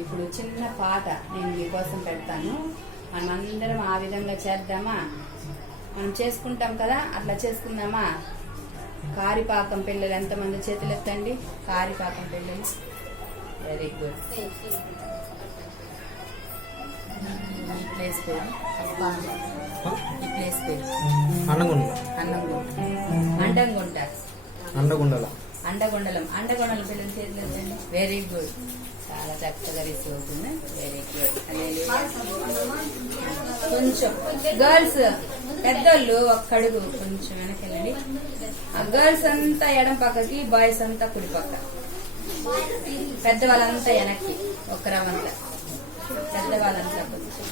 ఇప్పుడు చిన్న పాట నేను మీకోసం పెడతాను. మనం అందరం ఆ విధంగా చేద్దామా? మనం చేసుకుంటాం కదా, అట్లా చేసుకుందామా? కారిపాకం పిల్లలు ఎంతమంది చేతులు ఎత్తండి. కారిపాకం పిల్లలు, వెరీ గుడ్. ఈ ప్లేస్ పేరు అండంగుంట, అండగుండలం పిల్లలు చేతులు ఎత్తండి. వెరీ గుడ్, చాలా చక్కగా రిసీవ్ అవుతుంది. Very good. కొంచెం గర్ల్స్ పెద్దోళ్ళు ఒక్కడుగు కొంచెం వెనకెళ్ళండి. గర్ల్స్ అంతా ఎడం పక్కకి, బాయ్స్ అంతా కుడి పక్క. పెద్దవాళ్ళంతా వెనక్కి, ఒక్కరమంతా పెద్దవాళ్ళంతా కొంచెం.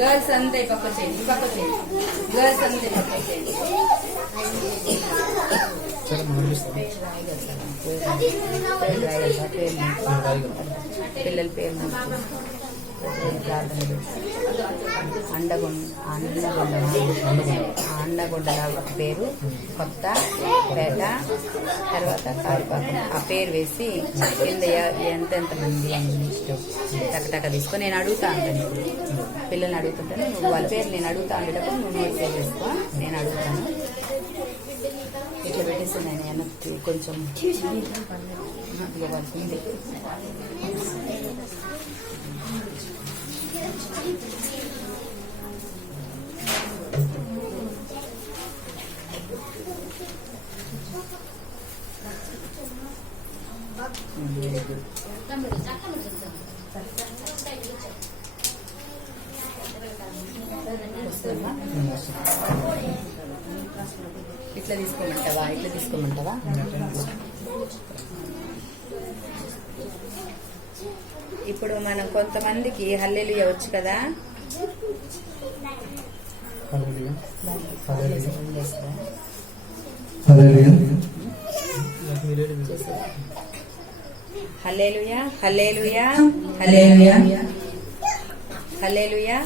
గర్ల్స్ అంతా ఈ పక్క చేయండి, ఈ పక్క చేయండి. గర్ల్స్ అంతా ఈ పక్క చేయండి. పిల్లల పేరు అండగొండల పేరు, కొత్త పేట, తర్వాత కారిపాకం ఆ పేరు వేసి కింద ఎంతెంతమంది అని ఇష్టం టక తీసుకొని నేను అడుగుతా ఉంటాను. ఇప్పుడు పిల్లల్ని అడుగుతుంటాను, నువ్వు వాళ్ళ పేరు నేను అడుగుతా ఉండేటప్పుడు నువ్వు నోట్ సేవ్ చేసుకో. నేను అడుగుతాను. ఇట్లా పెట్టేసి నేను వెనక్కి కొంచెం ఇట్లా తీసుకోమంటావా? ఇట్లా తీసుకోమంటావా? ఇప్పుడు మనం కొంతమందికి హల్లెలూయా వచ్చు కదా. హల్లెలూయా, హల్లెలూయా, హల్లెలూయా, హల్లెలూయా, హల్లెలూయా,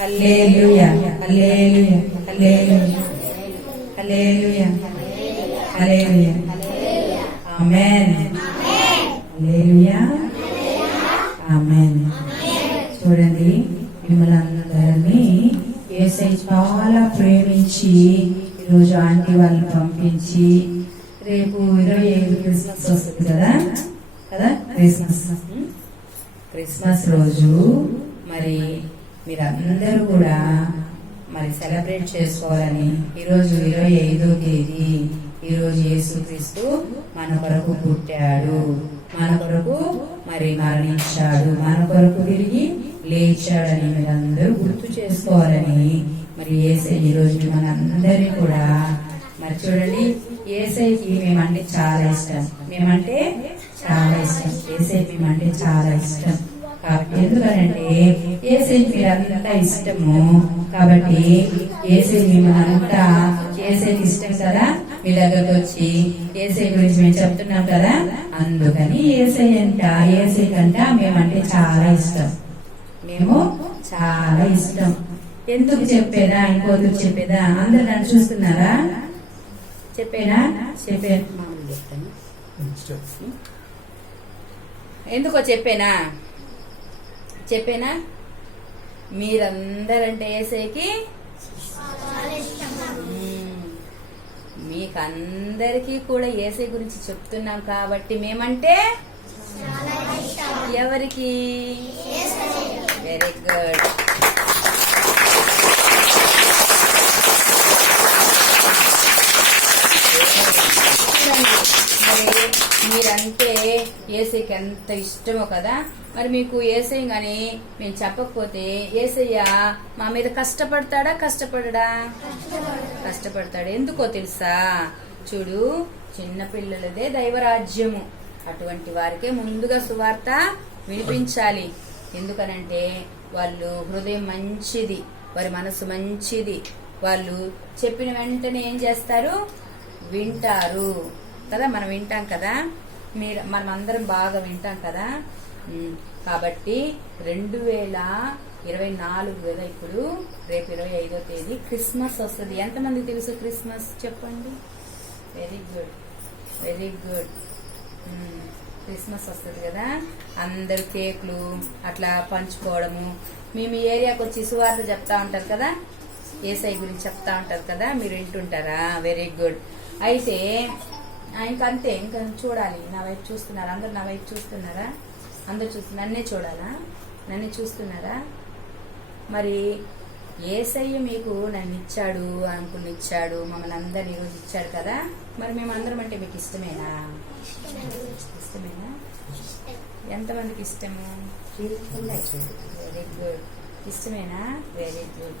హల్లెలూయా, హల్లెలూయా, హల్లెలూయా, హల్లెలూయా, ఆమేన్, హల్లెలూయా, ఆమేన్. చూడండి, మిమ్మల్ని అందరినీ యేసయ్య చాలా ప్రేమించి ఈరోజు ఆంటీ వాళ్ళని పంపించి రేపు 25 క్రిస్మస్ వస్తుంది కదా క్రిస్మస్ రోజు మరి మీరందరూ కూడా మరి సెలబ్రేట్ చేసుకోవాలని ఈరోజు 25వ తేదీ ఈరోజు యేసుక్రీస్తు మన కొరకు పుట్టాడు, మన కొరకు మరి మరణించాడు, మన కొరకు తిరిగి లేచాడని మీరందరూ గుర్తు చేసుకోవాలని మరి యేసయ్య ఈరోజు మనందరినీ కూడా మరి చూడండి. యేసయ్యకి మేమంటే చాలా ఇష్టం, మేమంటే చాలా ఇష్టం, యేసయ్యకి మేమంటే చాలా ఇష్టం. ఎందుకనంటే యేసయ్యకి మీరంతా ఇష్టము కాబట్టి యేసయ్య మిమ్మల్ని అంతా యేసయ్యకి ఇష్టం కదా, మీ దగ్గరకు వచ్చి యేసయ్య గురించి మేము చెప్తున్నాం కదా, అందుకని యేసయ్య కంట మేమంటే చాలా ఇష్టం, మేము చాలా ఇష్టం. ఎందుకు చెప్పేదా, ఇంకోతుకు చెప్పేదా? అందరు నన్ను చూస్తున్నారా? చెప్పేనా? ఎందుకో చెప్పేనా? మీరందరంటే యేసయ్యకి మీకందరికీ కూడా యేసయ్య గురించి చెప్తున్నాం కాబట్టి మేమంటే ఎవరికి? Very good. మరి మీరంటే యేసయ్యకి ఎంత ఇష్టమో కదా. మరి మీకు యేసయ్య గాని మేము చెప్పకపోతే యేసయ్య మా మీద కష్టపడతాడా? కష్టపడతాడు. ఎందుకో తెలుసా? చూడు, చిన్న పిల్లలదే దైవరాజ్యము, అటువంటి వారికే ముందుగా సువార్త వినిపించాలి. ఎందుకనంటే వాళ్ళు హృదయం మంచిది, వారి మనసు మంచిది, వాళ్ళు చెప్పిన వెంటనే ఏం చేస్తారు? వింటారు కదా. మనం వింటాం కదా, మనం అందరం బాగా వింటాం కదా. కాబట్టి 2024 కదా, ఇప్పుడు రేపు 25వ తేదీ క్రిస్మస్ వస్తుంది. ఎంతమంది తెలుసు క్రిస్మస్? చెప్పండి. Very good, very good. Christmas వస్తుంది కదా, అందరు కేకులు అట్లా పంచుకోవడము. మేము ఈ ఏరియాకి వచ్చి సువార్త చెప్తా ఉంటారు కదా, యేసయ్య గురించి చెప్తా ఉంటారు కదా, మీరు వింటుంటారా? Very good. అయితే ఇంకంతే, ఇంకా చూడాలి. నా వైపు చూస్తున్నారా? అందరు నా వైపు చూస్తున్నారా? అందరు నన్నే చూడాలా? నన్ను చూస్తున్నారా? మరి యేసయ్య మీకు నన్ను ఇచ్చాడు, అనుకుని ఇచ్చాడు, మమ్మల్ని అందరిని ఈరోజు ఇచ్చాడు కదా. మరి మేము అందరం అంటే మీకు ఇష్టమేనా? ఇష్టమేనా? ఎంతమందికి ఇష్టము? Very good. ఇష్టమేనా? Very good,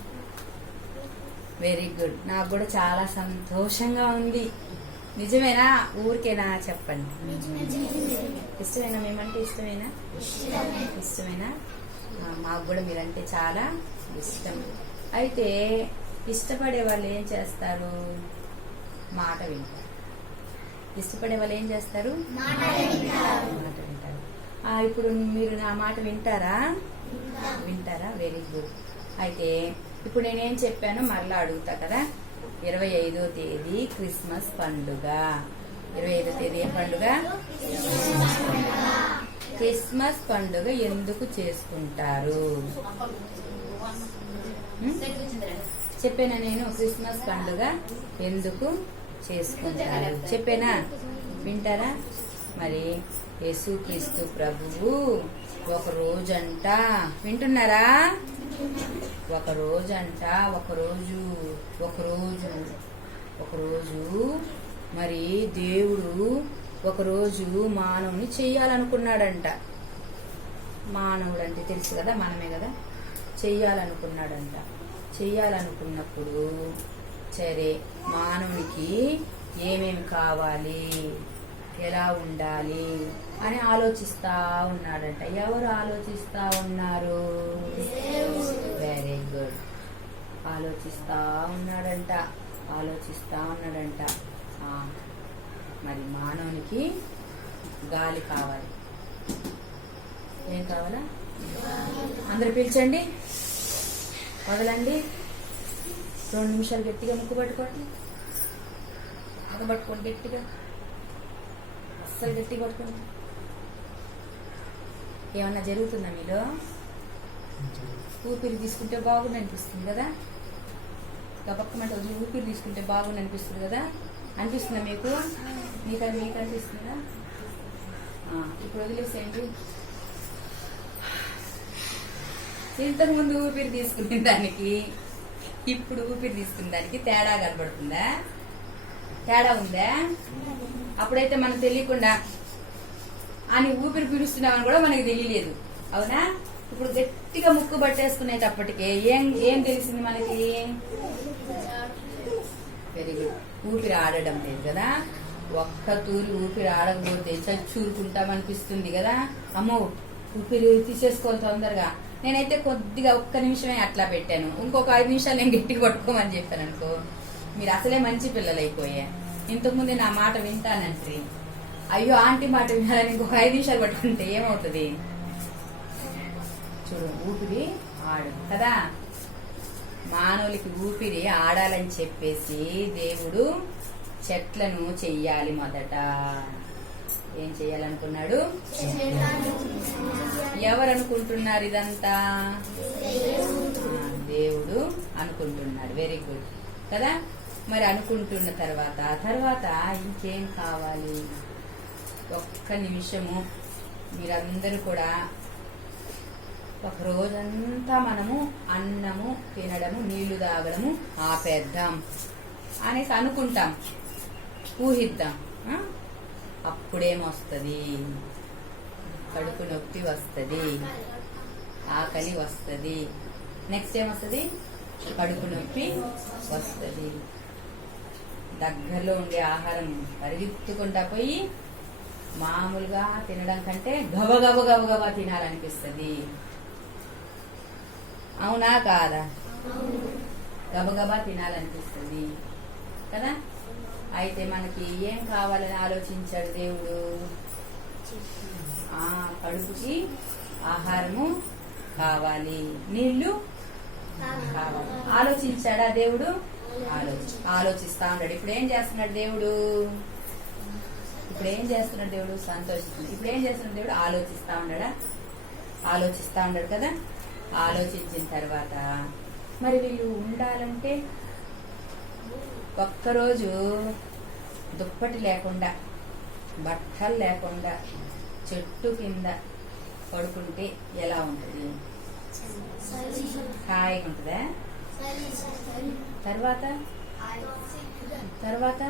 very good. నాకు కూడా చాలా సంతోషంగా ఉంది. నిజమేనా? ఊరికేనా? చెప్పండి. ఇష్టమేనా? మేమంటే ఇష్టమేనా? ఇష్టమేనా? మాకు కూడా మీరంటే చాలా ఇష్టం. అయితే ఇష్టపడే వాళ్ళు ఏం చేస్తారు? మాట వింటారు. ఇష్టపడే వాళ్ళు ఏం చేస్తారు? మాట వింటారు. ఇప్పుడు మీరు నా మాట వింటారా? వింటారా? Very good. అయితే ఇప్పుడు నేనేం చెప్పాను మరలా అడుగుతా కదా. 25వ తేదీ క్రిస్మస్ పండుగ. 25వ తేదీ ఏం పండుగ? క్రిస్మస్ పండుగ ఎందుకు చేసుకుంటారు? చెప్పానా నేను? క్రిస్మస్ పండుగ ఎందుకు చేసుకుంటారు చెప్పానా? వింటారా? మరి యేసుక్రీస్తు ప్రభువు ఒక రోజంట, వింటున్నారా? ఒక రోజంట, ఒకరోజు మరి దేవుడు ఒకరోజు మానవుని చెయ్యాలనుకున్నాడంట. మానవుడు అంటే తెలుసు కదా, మనమే కదా. చెయ్యాలనుకున్నాడంట. చెయ్యాలనుకున్నప్పుడు సరే మానవునికి ఏమేమి కావాలి, ఎలా ఉండాలి అని ఆలోచిస్తా ఉన్నాడంట. ఎవరు ఆలోచిస్తా ఉన్నారు? Very good. ఆలోచిస్తా ఉన్నాడంట. మరి మానవునికి గాలి కావాలి. ఏం కావాలా? అందరు పిలిచండి, వదలండి. 2 నిమిషాలు గట్టిగా ముక్కు పట్టుకోండి. పట్టుకోండి గట్టిగా, అస్సలు గట్టిగా పట్టుకోండి. ఏమన్నా జరుగుతుందా మీలో? ఊపిరి తీసుకుంటే బాగుంది అనిపిస్తుంది కదా. గబక్కమంటే వదిలి ఊపిరి తీసుకుంటే బాగుంది అనిపిస్తుంది కదా. అనిపిస్తుందా మీకు? మీకు అనిపిస్తుందా? ఇప్పుడు వదిలేసేయండి. ఇంతకుముందు ఊపిరి తీసుకునే దానికి ఇప్పుడు ఊపిరి తీసుకునే దానికి తేడా కనబడుతుందా? తేడా ఉందా? అప్పుడైతే మనకు తెలియకుండా అని ఊపిరి పీలుస్తున్నామని కూడా మనకి తెలియలేదు, అవునా? ఇప్పుడు గట్టిగా ముక్కు పట్టేసుకునేటప్పటికే ఏం తెలిసింది మనకి? Very good. ఊపిరి ఆడడం లేదు కదా. ఒక్క తూరి ఊపిరి ఆడకపోతే చచ్చూరుకుంటామనిపిస్తుంది కదా. అమ్మో ఊపిరి తీసేసుకోవాలి తొందరగా. నేనైతే కొద్దిగా ఒక్క నిమిషమే అట్లా పెట్టాను. ఇంకొక 5 నిమిషాలు నేను గట్టిగా పట్టుకోమని చెప్పాను అనుకో, మీరు అసలే మంచి పిల్లలు అయిపోయా. ఇంతకుముందే నా మాట వింటానంటే, అయ్యో ఆంటీ మాట వినాలని ఇంకొక 5 నిమిషాలు పట్టుకుంటే ఏమవుతుంది? చూడు, ఊపిరి ఆడు కదా. మానవులకి ఊపిరి ఆడాలని చెప్పేసి దేవుడు చెట్లను చెయ్యాలి. మొదట ఏం చెయ్యాలనుకున్నాడు? ఎవరు అనుకుంటున్నారు ఇదంతా? దేవుడు అనుకుంటున్నాడు. వెరీ గుడ్ కదా. మరి అనుకుంటున్న తర్వాత ఇంకేం కావాలి? ఒక్క నిమిషము మీరందరూ కూడా ఒక రోజంతా మనము అన్నము తినడము, నీళ్లు తాగడము ఆపేద్దాం అనేసి అనుకుంటాం, ఊహిద్దాం. అప్పుడేమొస్తుంది? కడుపు నొప్పి వస్తుంది, ఆకలి వస్తుంది. నెక్స్ట్ ఏమొస్తుంది? కడుపు నొప్పి వస్తుంది. దగ్గరలో ఉండే ఆహారం పరిగెత్తుకుంటా పోయి మామూలుగా తినడం కంటే గబగబ తినాలనిపిస్తుంది, అవునా కాదా? గబగబా తినాలనిపిస్తుంది కదా. అయితే మనకి ఏం కావాలని ఆలోచించాడు దేవుడు? కడుపుకి ఆహారము కావాలి, నీళ్లు కావాలి. ఆలోచించాడా దేవుడు? ఆలోచిస్తా ఉన్నాడు. ఇప్పుడు ఏం చేస్తున్నాడు దేవుడు? సంతోషిస్తున్నాడు. ఇప్పుడు ఏం చేస్తున్నాడు దేవుడు? ఆలోచిస్తా ఉన్నాడు కదా. ఆలోచించిన తర్వాత మరి వీళ్ళు ఉండాలంటే ఒక్కరోజు దుప్పటి లేకుండా, బట్టలు లేకుండా చెట్టు కింద పడుకుంటే ఎలా ఉంటుంది? హాయిగా ఉంటుందా? తర్వాత తర్వాత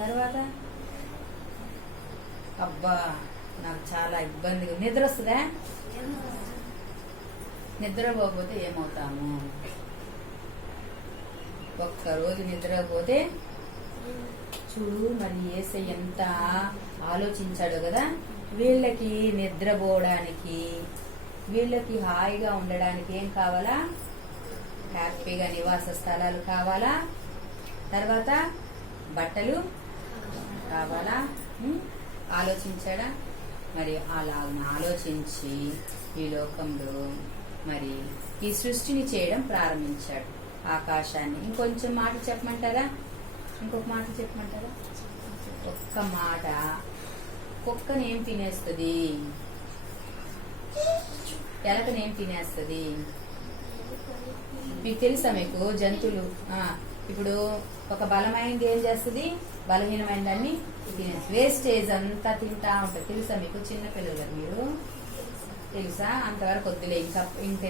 తర్వాత అబ్బా నాకు చాలా ఇబ్బందిగా, నిద్ర వస్తుందా? నిద్రపోతే ఏమవుతాము? ఒక్కరోజు నిద్రపోతే చూడు మరి యేసయ్య ఎంత ఆలోచించాడు కదా. వీళ్ళకి నిద్రపోవడానికి, వీళ్ళకి హాయిగా ఉండడానికి ఏం కావాలా? హ్యాపీగా నివాస స్థలాలు కావాలా, తర్వాత బట్టలు కావాలా. ఆలోచించాడా? మరి అలా ఆలోచించి ఈ లోకంలో మరి ఈ సృష్టిని చేయడం ప్రారంభించాడు. ఆకాశాన్ని. ఇంకొంచెం మాట చెప్పమంటారా? ఇంకొక మాట చెప్పమంటారా? ఒక్క మాట. కుక్కనేం తినేస్తుంది? ఎలకనేం తినేస్తుంది? మీకు తెలుసా? మీకు జంతువులు ఇప్పుడు ఒక బలమైనది ఏం చేస్తుంది? బలహీనమైన దాన్ని తినేస్తుంది. వేస్టేజ్ అంతా తింటా ఉంటుంది. తెలుసా మీకు? చిన్నపిల్లలు మీరు తెలుసా? అంతవరకు వద్దులే,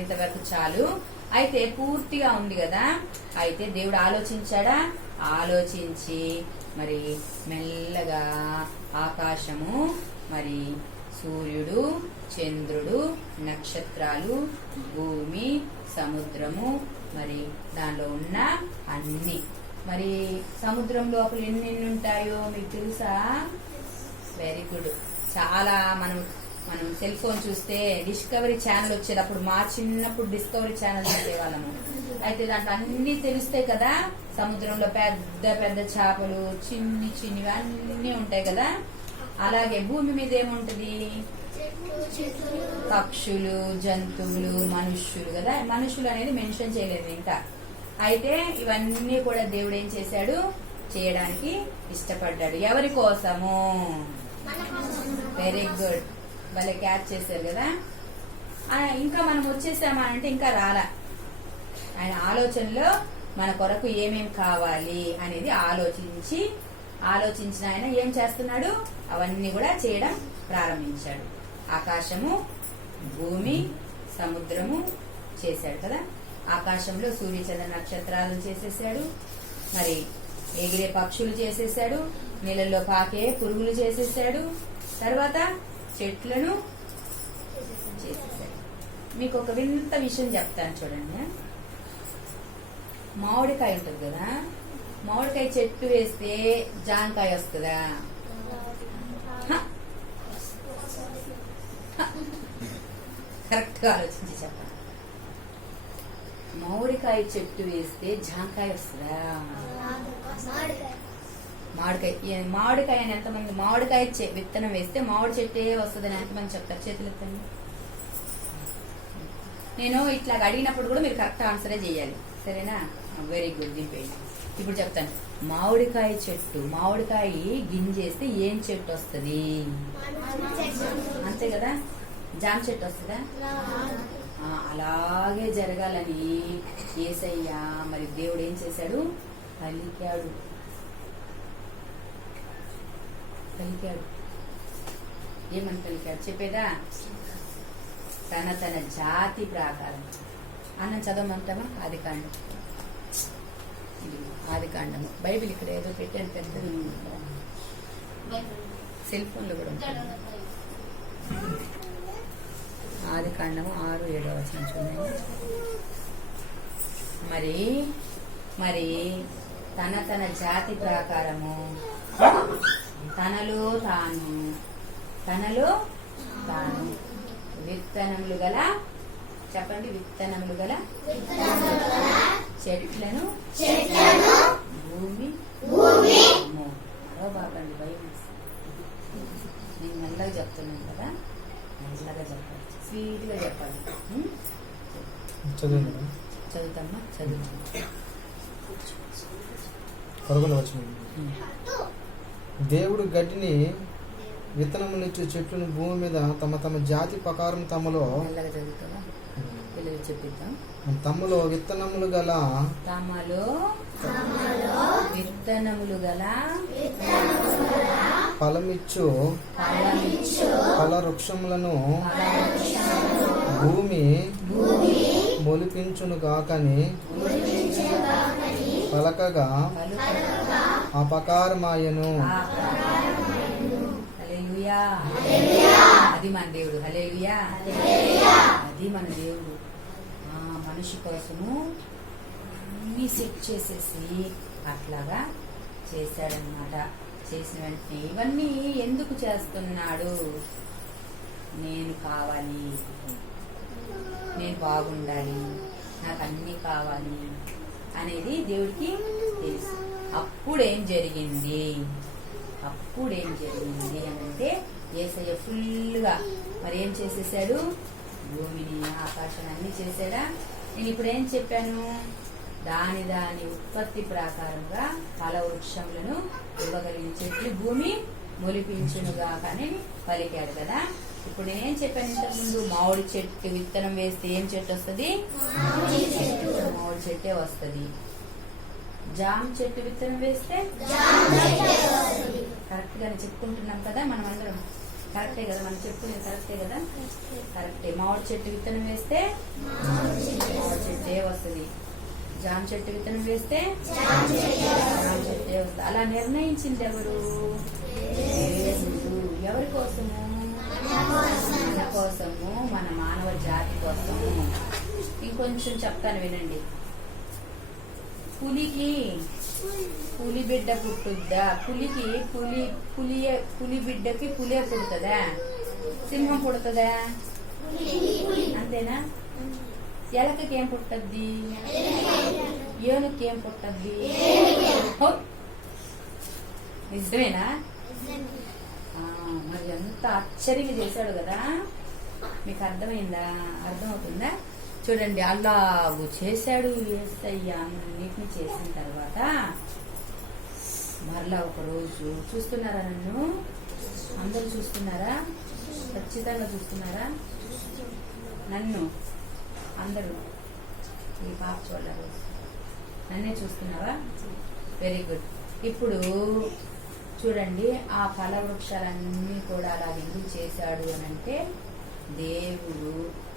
ఇంతవరకు చాలు. అయితే పూర్తిగా ఉంది కదా. అయితే దేవుడు ఆలోచించాడా? ఆలోచించి మరి మెల్లగా ఆకాశము, మరి సూర్యుడు, చంద్రుడు, నక్షత్రాలు, భూమి, సముద్రము, మరి దానిలో ఉన్న అన్ని, మరి సముద్రం లోపల ఎన్ని ఉంటాయో మీకు తెలుసా? Very good. చాలా మనం సెల్ ఫోన్ చూస్తే డిస్కవరీ ఛానల్ వచ్చేటప్పుడు, మా చిన్నప్పుడు డిస్కవరీ ఛానల్ చూసేవాళ్ళము. అయితే దాంట్లో అన్ని తెలుస్తాయి కదా. సముద్రంలో పెద్ద పెద్ద చేపలు, చిన్నవి అన్ని ఉంటాయి కదా. అలాగే భూమి మీద ఏముంటది? పక్షులు, జంతువులు, మనుష్యులు కదా. మనుషులు అనేది మెన్షన్ చేయలేదు ఇంకా. అయితే ఇవన్నీ కూడా దేవుడు ఏం చేశాడు? చేయడానికి ఇష్టపడ్డాడు. ఎవరి కోసము? వెరీ గుడ్, భలే క్యాచ్ చేశారు కదా. ఇంకా మనం వచ్చేసామా అంటే ఇంకా రాలా. ఆయన ఆలోచనలో మన కొరకు ఏమేం కావాలి అనేది ఆలోచించిన ఆయన ఏం చేస్తున్నాడు? అవన్నీ కూడా చేయడం ప్రారంభించాడు. ఆకాశము, భూమి, సముద్రము చేశాడు కదా. ఆకాశంలో సూర్యచంద్ర నక్షత్రాలను చేసేసాడు. మరి ఎగిరే పక్షులు చేసేసాడు. నీళ్ళల్లో పాకే పురుగులు చేసేసాడు. తర్వాత చెట్లను చేసేసాడు. మీకు ఒక వింత విషయం చెప్తాను చూడండి. మామిడికాయ ఉంటుంది కదా. మామిడికాయ చెట్టు వేస్తే జాంకాయ వస్తుందా? కరెక్ట్ గా ఆలోచించి చెప్పండి. మామిడికాయ చెట్టు వేస్తే జాంకాయ వస్తుందా? మామిడికాయ అని ఎంతమంది? మామిడికాయ విత్తనం వేస్తే మామిడి చెట్టే వస్తుందని ఎంతమంది చెప్తారు? చేతులు ఎత్తండి. నేను ఇట్లా అడిగినప్పుడు కూడా మీరు కరెక్ట్ ఆన్సరే చేయాలి, సరేనా? Very good. దింపేయండి. ఇప్పుడు చెప్తాను. మామిడికాయ చెట్టు, మామిడికాయ గింజేస్తే ఏం చెట్టు వస్తుంది? అంతే కదా. జామ చెట్టు వస్తుందా? అలాగే జరగాలని యేసయ్య మరి దేవుడు ఏం చేశాడు? పలికాడు. ఏమని పలికాడు చెప్పేదా? తన జాతి ప్రకారం. అన్నం చదవమంటామా? ఆదికాండము. బైబిల్ ఇక్కడ ఏదో పెట్టాను పెద్దది, సెల్ ఫోన్ లో కూడా ఉంటుంది. ఆదికాండము 6-7 వచనం చూడండి. మరి తన జాతి ప్రకారము తనలో తాను విత్తనములు గల, చెప్పండి, విత్తనములు గల చెట్లను భూమి బాబండి బైబిల్ నేను మెల్లగా చెప్తున్నాను కదా. మెల్లగా చెప్పాలి, స్వీట్ గా చెప్పాలి. చదువుతామ్మా, చదువు. దేవుడు గడ్డిని విత్తనమునిచ్చు చెట్లను భూమి మీద తమ తమ జాతి ప్రకారం తమలో విత్తనములు గల ఫలమిచ్చు ఫల వృక్షములను భూమి మొలిపించును గాకని పలకగా అపకారమాయను. అది మన దేవుడు. హల్లెలూయా. అది మన దేవుడు. మనిషి కోసము అన్ని సెట్ చేసేసి అట్లాగా చేశాడనమాట. చేసిన వెంటనే ఇవన్నీ ఎందుకు చేస్తున్నాడు? నేను కావాలి, నేను బాగుండాలి, నాకు అన్ని కావాలి అనేది దేవుడికి తెలుసు. అప్పుడేం జరిగింది అని అంటే యేసయ్య ఫుల్గా మరి ఏం చేసేసాడు? భూమిని, ఆకాశాన్ని అన్ని చేశాడా? నేను ఇప్పుడు ఏం చెప్పాను? దాని ఉత్పత్తి ప్రకారంగా ఫల వృక్షములను ఇవ్వగలిగిన చెట్లు భూమి మొలిపించునుగా కానీ పలికాడు కదా. ఇప్పుడు నేనేం చెప్పాను ఇంతకుముందు? మామిడి చెట్టు విత్తనం వేస్తే ఏం చెట్టు వస్తుంది? మామిడి చెట్టే వస్తుంది. జామ చెట్టు విత్తనం వేస్తే కరెక్ట్ గానే చెప్పుకుంటున్నాం కదా మనం అందరం. కరెక్టే కదా మనం చెప్పుకునేది? కరెక్టే కదా? కరెక్టే. మామిడి చెట్టు విత్తనం వేస్తే మామిడి చెట్టే వస్తుంది. జామ చెట్టు విత్తనం వేస్తే జామ చెట్టే వస్తుంది. అలా నిర్ణయించింది ఎవరు? ఎవరి కోసము? మన కోసము, మన మానవ జాతి కోసము. ఇంకొంచెం చెప్తాను వినండి. పులి బిడ్డ పుట్టుద్దా? పులి బిడ్డకి పులే పుడుతుందా? సింహం పుడుతుందా? అంతేనా? ఎలకకి ఏం పుట్టద్ది? ఏనుగుకి ఏం పుట్టద్ది? నిజమేనా? మరి ఎంత ఆశ్చర్యంగా చేశాడు కదా. మీకు అర్థమైందా? అర్థమవుతుందా? చూడండి, అలాగూ చేశాడు యేసయ్య. అన్నిటిని చేసిన తర్వాత మరలా ఒక రోజు చూస్తున్నారా? నన్ను అందరూ చూస్తున్నారా? ఖచ్చితంగా చూస్తున్నారా? నన్ను అందరూ ఈ పాప చూడలేదు, నన్నే చూస్తున్నావా? Very good. ఇప్పుడు చూడండి, ఆ ఫల వృక్షాలన్నీ కూడా అలా ఎందుకు చేశాడు అని అంటే, దేవుడు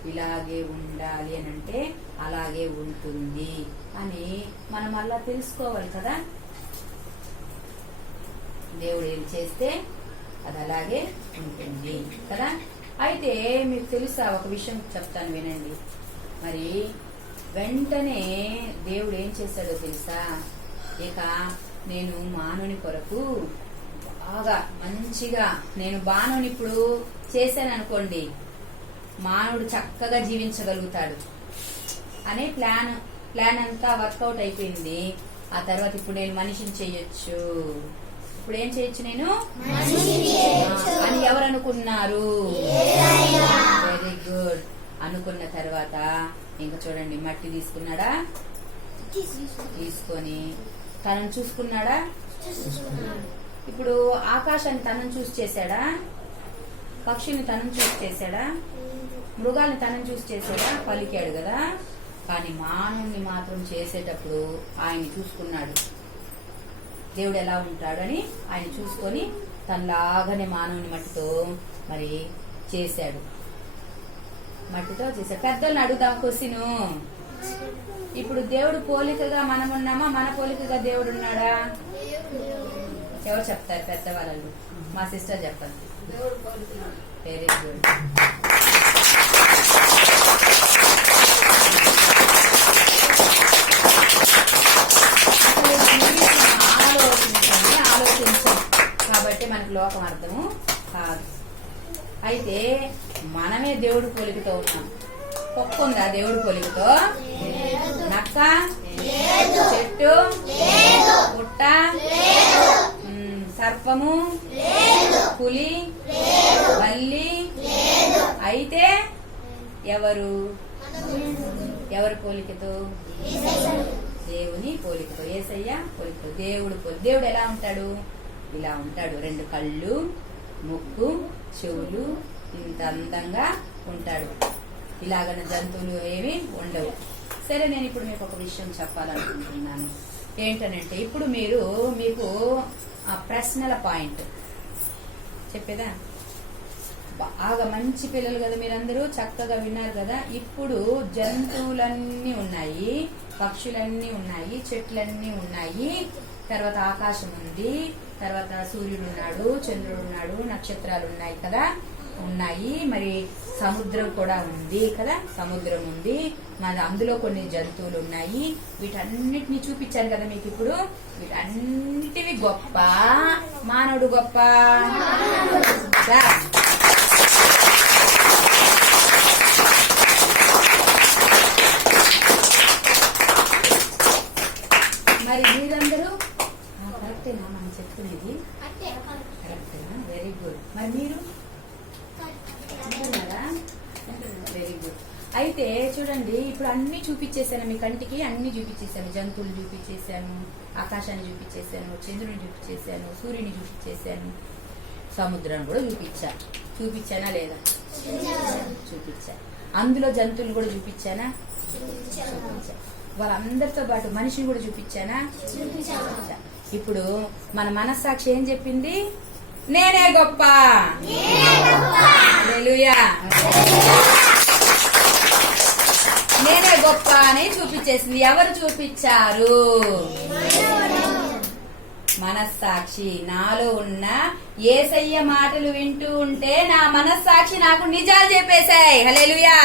ఇలాగే ఉండాలి అని అంటే అలాగే ఉంటుంది అని మనం అలా తెలుసుకోవాలి కదా. దేవుడు ఏం చేస్తే అది అలాగే ఉంటుంది కదా. అయితే మీకు తెలుసా? ఒక విషయం చెప్తాను వినండి. మరి వెంటనే దేవుడు ఏం చేశాడో తెలుసా? ఇక నేను మానవుని కొరకు బాగా మంచిగా నేను బాణుని ఇప్పుడు చేశాను అనుకోండి, మానవుడు చక్కగా జీవించగలుగుతాడు అనే ప్లాన్ అంతా వర్కౌట్ అయిపోయింది. ఆ తర్వాత ఇప్పుడు నేను మనిషిని చెయ్యొచ్చు. ఇప్పుడు ఏం చేయొచ్చు నేను అని ఎవరు అనుకున్నారు? Very good. అనుకున్న తర్వాత ఇంకా చూడండి, మట్టి తీసుకున్నాడా? తీసుకొని తనను చూసుకున్నాడా? ఇప్పుడు ఆకాశాన్ని తనను చూసి చేశాడా? పక్షిని తనను చూసి చేశాడా? మృగాల్ని తనను చూసి చేశాడా? పలికాడు కదా. కానీ మానవుని మాత్రం చేసేటప్పుడు ఆయన్ని చూసుకున్నాడు. దేవుడు ఎలా ఉంటాడని ఆయన చూసుకొని తనలాగానే మానవుని మట్టితో మరి చేశాడు. మట్టితో చేశాడు. పెద్దోళ్ళని అడుగుదాం క్వశ్చన్. ఇప్పుడు దేవుడు పోలికగా మనం ఉన్నామా? మన పోలికగా దేవుడు ఉన్నాడా? ఎవరు చెప్తారు? పెద్దవాళ్ళు. మా సిస్టర్ చెప్పండి. Very good. ఆలోచించాం కాబట్టి మనకు లోకం అర్థము కాదు. అయితే మనమే దేవుడు పోలికతో ఉన్నాం. కుక్క ఉందా దేవుడు పోలికతో? నక్క, చెట్టు, పుట్ట, సర్పము, పులి, బల్లి. అయితే ఎవరు పోలికతో? దేవుని పోలికతో, యేసయ్య పోలికతో, దేవుడు ఎలా ఉంటాడు? ఇలా ఉంటాడు. 2 కళ్ళు, ముక్కు, చెవులు, ఇంత అందంగా ఉంటాడు. ఇలాగన జంతువులు ఏమి ఉండవు. సరే, నేను ఇప్పుడు మీకు ఒక విషయం చెప్పాలనుకుంటున్నాను. ఏంటనంటే, ఇప్పుడు మీకు ప్రశ్నల పాయింట్ చెప్పేదా? బాగా మంచి పిల్లలు కదా మీరందరూ, చక్కగా విన్నారు కదా. ఇప్పుడు జంతువులన్నీ ఉన్నాయి, పక్షులన్నీ ఉన్నాయి, చెట్లన్నీ ఉన్నాయి, తర్వాత ఆకాశం ఉంది, తర్వాత సూర్యుడు ఉన్నాడు, చంద్రుడు ఉన్నాడు, నక్షత్రాలు ఉన్నాయి కదా, ఉన్నాయి. మరి సముద్రం కూడా ఉంది కదా, సముద్రం ఉంది. మరి అందులో కొన్ని జంతువులు ఉన్నాయి. వీటన్నిటిని చూపించాను కదా మీకు. ఇప్పుడు వీటన్నిటివి గొప్ప, మానవుడు గొప్ప. మరి మీరందరూ కరెక్టేనా మనం చెప్తున్నది? కరెక్టేనా? Very good. మరి మీరు వెరీ గుడ్. అయితే చూడండి, ఇప్పుడు అన్ని చూపించేశాను మీ కంటికి, అన్ని చూపించేశాను. జంతువులు చూపించేశాను, ఆకాశాన్ని చూపించేశాను, చంద్రుని చూపించేశాను, సూర్యుని చూపించేశాను, సముద్రం కూడా చూపించానా లేదా? చూపించా. అందులో జంతువులు కూడా చూపించానా? చూపించా. వాళ్ళందరితో పాటు మనిషిని కూడా చూపించానా? చూపించా. ఇప్పుడు మన మనస్సాక్షి ఏం చెప్పింది? నేనే గొప్ప. హల్లెలూయా. నేనే గొప్ప అని చూపించేసింది. ఎవరు చూపించారు? మనస్సాక్షి. నాలో ఉన్న యేసయ్య మాటలు వింటూ ఉంటే నా మనస్సాక్షి నాకు నిజాలు చెప్పేశాయి. హల్లెలూయా.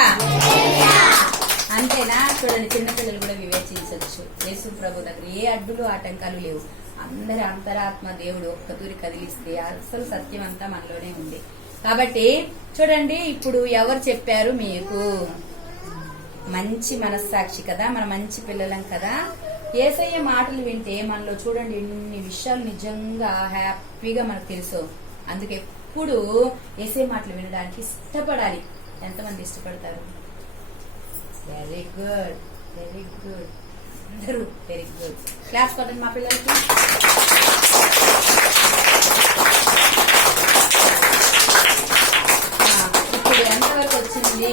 అంతేనా? చూడండి, చిన్నపిల్లలు కూడా వివేచించవచ్చు. యేసు ప్రభు దగ్గర ఏ అడ్డులు ఆటంకాలు లేవు. అందరి అంతరాత్మ దేవుడు ఒక్కతూరి కదిలిస్తే అసలు సత్యం అంతా మనలోనే ఉంది. కాబట్టి చూడండి, ఇప్పుడు ఎవరు చెప్పారు మీకు? మంచి మనస్సాక్షి కదా, మన మంచి పిల్లలం కదా. యేసయ్య మాటలు వింటే మనలో చూడండి ఎన్ని విషయాలు నిజంగా హ్యాపీగా మనకు తెలుసు. అందుకే ఎప్పుడు యేసయ్య మాటలు వినడానికి ఇష్టపడాలి. ఎంతమంది ఇష్టపడతారు? Very good, very good. అందరూ వెరీ గుడ్. క్లాస్ కొట్టండి మా పిల్లలకి. ఇప్పుడు ఎంతవరకు వచ్చింది?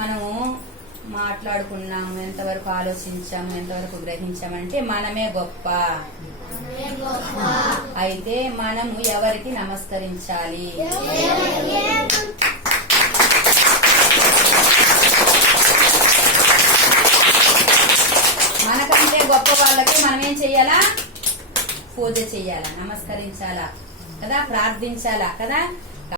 మనము మాట్లాడుకున్నాము, ఎంతవరకు ఆలోచించాము, ఎంతవరకు గ్రహించామంటే మనమే గొప్ప. అయితే మనము ఎవరికి నమస్కరించాలి? మనకంటే గొప్ప వాళ్ళకి మనం ఏం చెయ్యాలా? పూజ చెయ్యాలా, నమస్కరించాలా కదా, ప్రార్థించాలా కదా.